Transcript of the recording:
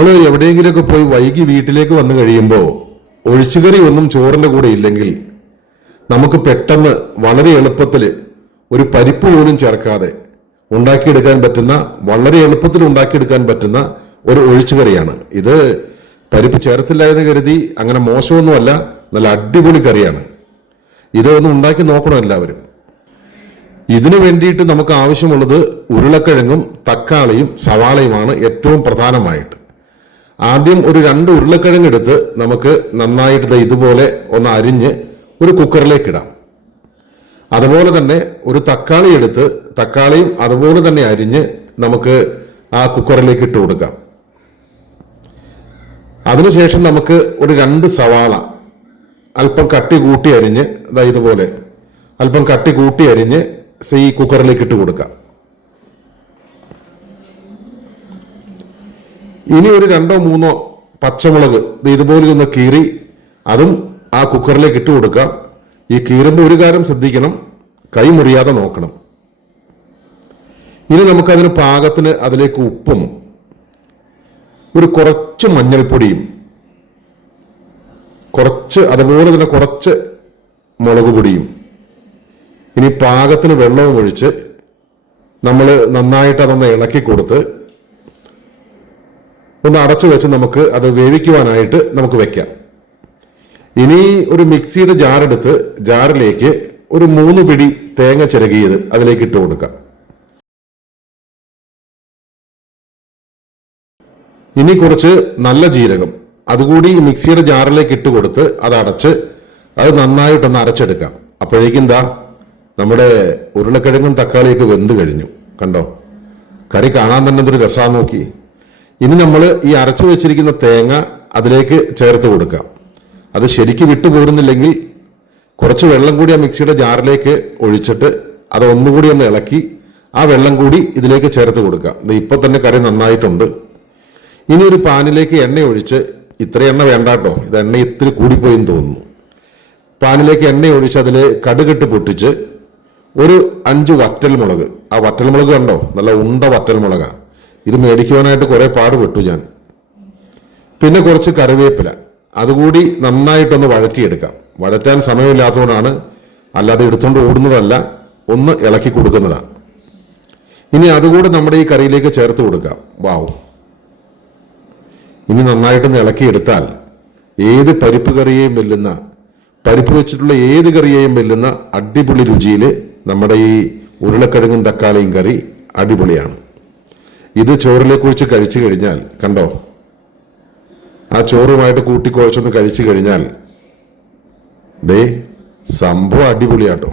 നമ്മൾ എവിടെയെങ്കിലുമൊക്കെ പോയി വൈകി വീട്ടിലേക്ക് വന്നു കഴിയുമ്പോൾ ഒഴിച്ചുകറി ഒന്നും ചോറിന്റെ കൂടെ ഇല്ലെങ്കിൽ നമുക്ക് പെട്ടെന്ന് വളരെ എളുപ്പത്തിൽ ഒരു പരിപ്പ് പോലും ചേർക്കാതെ ഉണ്ടാക്കിയെടുക്കാൻ പറ്റുന്ന, വളരെ എളുപ്പത്തിൽ ഉണ്ടാക്കിയെടുക്കാൻ പറ്റുന്ന ഒരു ഒഴിച്ചുകറിയാണ് ഇത്. പരിപ്പ് ചേർത്തില്ല എന്ന് കരുതി അങ്ങനെ മോശമൊന്നുമല്ല, നല്ല അടിപൊളി കറിയാണ്. ഇതൊന്നും ഉണ്ടാക്കി നോക്കണം എല്ലാവരും. ഇതിനു വേണ്ടിയിട്ട് നമുക്ക് ആവശ്യമുള്ളത് ഉരുളക്കിഴങ്ങും തക്കാളിയും സവാളയുമാണ് ഏറ്റവും പ്രധാനമായിട്ട്. ആദ്യം ഒരു 2 ഉരുളക്കിഴങ്ങ് എടുത്ത് നമുക്ക് നന്നായിട്ട് ഇതുപോലെ ഒന്ന് അരിഞ്ഞ് ഒരു കുക്കറിലേക്ക് ഇടാം. അതുപോലെ തന്നെ ഒരു തക്കാളി എടുത്ത് തക്കാളിയും അതുപോലെ തന്നെ അരിഞ്ഞ് നമുക്ക് ആ കുക്കറിലേക്ക് ഇട്ട് കൊടുക്കാം. അതിനുശേഷം നമുക്ക് ഒരു 2 സവാള അല്പം കട്ടി കൂട്ടി അരിഞ്ഞ് ഇതുപോലെ അല്പം കട്ടി കൂട്ടി അരിഞ്ഞ് ഈ കുക്കറിലേക്ക് ഇട്ട് കൊടുക്കാം. ഇനി ഒരു 2-3 പച്ചമുളക് ഇതുപോലെ ഒന്ന് കീറി അതും ആ കുക്കറിലേക്ക് ഇട്ട് കൊടുക്കാം. ഈ കീറുമ്പോൾ ഒരു കാര്യം ശ്രദ്ധിക്കണം, കൈ മുറിയാതെ നോക്കണം. ഇനി നമുക്കതിന് പാകത്തിന് അതിലേക്ക് ഉപ്പും ഒരു കുറച്ച് മഞ്ഞൾപ്പൊടിയും അതുപോലെ തന്നെ കുറച്ച് മുളക് പൊടിയും ഇനി പാകത്തിന് വെള്ളവും ഒഴിച്ച് നമ്മൾ നന്നായിട്ട് അതൊന്ന് ഇളക്കി കൊടുത്ത് ഒന്ന് അടച്ചു വെച്ച് നമുക്ക് അത് വേവിക്കുവാനായിട്ട് നമുക്ക് വെക്കാം. ഇനി ഒരു മിക്സിയുടെ ജാറെടുത്ത് ജാറിലേക്ക് ഒരു 3 പിടി തേങ്ങ ചിരകിയത് അതിലേക്ക് ഇട്ട് കൊടുക്കാം. ഇനി കുറച്ച് നല്ല ജീരകം അതുകൂടി മിക്സിയുടെ ജാറിലേക്ക് ഇട്ട് കൊടുത്ത് അത് അടച്ച് അത് നന്നായിട്ടൊന്ന് അരച്ചെടുക്കാം. അപ്പോഴേക്കും നമ്മുടെ ഉരുളക്കിഴങ്ങും തക്കാളിയൊക്കെ വെന്ത് കഴിഞ്ഞു. കണ്ടോ, കറി കാണാൻ തന്നെ എന്തൊരു രസാന്ന് നോക്കി. ഇനി നമ്മൾ ഈ അരച്ചു വെച്ചിരിക്കുന്ന തേങ്ങ അതിലേക്ക് ചേർത്ത് കൊടുക്കാം. അത് ശരിക്ക് വിട്ടുപോരുന്നില്ലെങ്കിൽ കുറച്ച് വെള്ളം കൂടി ആ മിക്സിയുടെ ജാറിലേക്ക് ഒഴിച്ചിട്ട് അത് ഒന്നുകൂടി ഒന്ന് ഇളക്കി ആ വെള്ളം കൂടി ഇതിലേക്ക് ചേർത്ത് കൊടുക്കാം. ഇപ്പൊ തന്നെ കറി നന്നായിട്ടുണ്ട്. ഇനി ഒരു പാനിലേക്ക് എണ്ണ ഒഴിച്ച്, ഇത്ര എണ്ണ വേണ്ട കേട്ടോ, ഇത് എണ്ണ ഇത്തിരി കൂടിപ്പോയെന്ന് തോന്നുന്നു. പാനിലേക്ക് എണ്ണ ഒഴിച്ച് അതിൽ കടുകിട്ട് പൊട്ടിച്ച് ഒരു 5 വറ്റൽമുളക്, ആ വറ്റൽമുളക് കണ്ടോ, നല്ല ഉണ്ട വറ്റൽമുളകാ. ഇത് മേടിക്കുവാനായിട്ട് കുറെ പാടുപെട്ടു ഞാൻ. പിന്നെ കുറച്ച് കറിവേപ്പില അതുകൂടി നന്നായിട്ടൊന്ന് വഴറ്റിയെടുക്കാം. വഴറ്റാൻ സമയമില്ലാത്തതുകൊണ്ടാണ്, അല്ലാതെ എടുത്തുകൊണ്ട് ഓടുന്നതല്ല, ഒന്ന് ഇളക്കി കൊടുക്കുന്നതാണ്. ഇനി അതുകൂടെ നമ്മുടെ ഈ കറിയിലേക്ക് ചേർത്ത് കൊടുക്കാം. വാവ്, ഇനി നന്നായിട്ടൊന്ന് ഇളക്കിയെടുത്താൽ ഏത് പരിപ്പ് കറിയെയും വെല്ലുന്ന, പരിപ്പ് വെച്ചിട്ടുള്ള ഏത് കറിയെയും വെല്ലുന്ന അടിപൊളി രുചിയിൽ നമ്മുടെ ഈ ഉരുളക്കിഴങ്ങും തക്കാളിയും കറി അടിപൊളിയാണ്. ഇത് ചോറിലേക്ക് ഒഴിച്ച് കഴിച്ചു കഴിഞ്ഞാൽ കണ്ടോ, ആ ചോറുമായിട്ട് കൂട്ടിക്കുഴച്ചൊന്ന് കഴിച്ചു കഴിഞ്ഞാൽ സംഭവം അടിപൊളിയാട്ടോ.